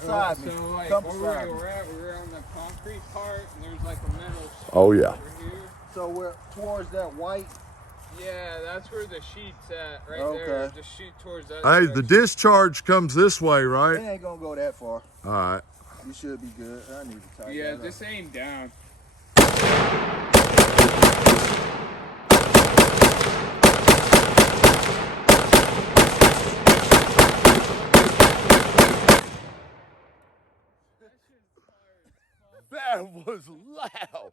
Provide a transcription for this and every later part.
beside me. So like Come where beside we me. were at, we were on the concrete part, and there's like a metal sheet Oh, yeah. over here. So we're towards that white. Yeah, that's where the sheet's at, right Okay. there. Just shoot towards that Hey, the direction. discharge comes this way, It right? ain't gonna go that far. All right. You should be good. I need to tighten Yeah, that just up. aim down. That was loud.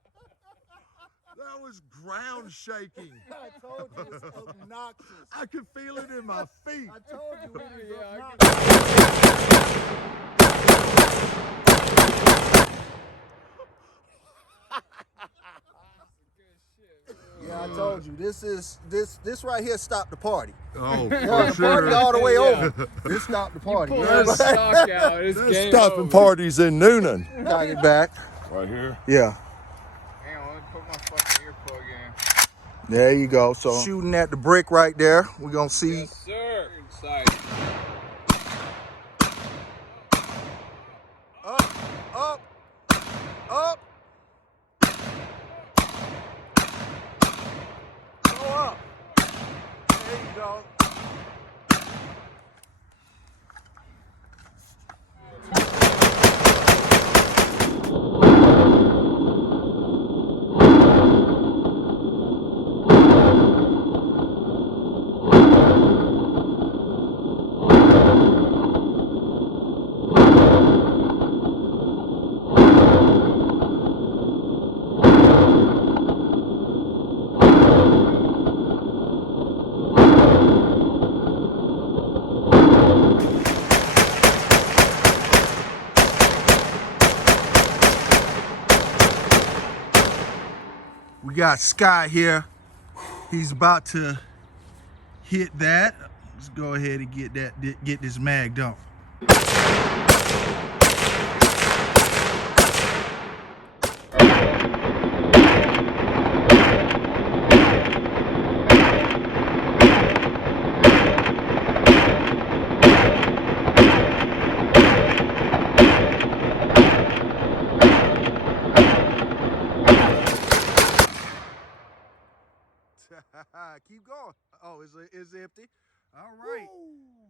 That was ground shaking. I told you it's obnoxious. I could feel it in my feet. I told you it is Yeah, obnoxious. Yeah, I told you. This right here stopped the party. Oh, Yeah, for the party sure. all the way Yeah. over. This stopped the party. Pull Yeah, that stock out, it's That's game stopping over. parties in Noonan. knock it back. Right here? Yeah. Hang on, let me put my fucking earplug in. There you go. So shooting at the brick right there. We're gonna see. Yes, sir. Inside. Up, up, up. Go up. There you go. We got Scott here. He's about to hit that. Let's go ahead and get this mag dumped. Keep going. Oh, it's empty. All right. Woo.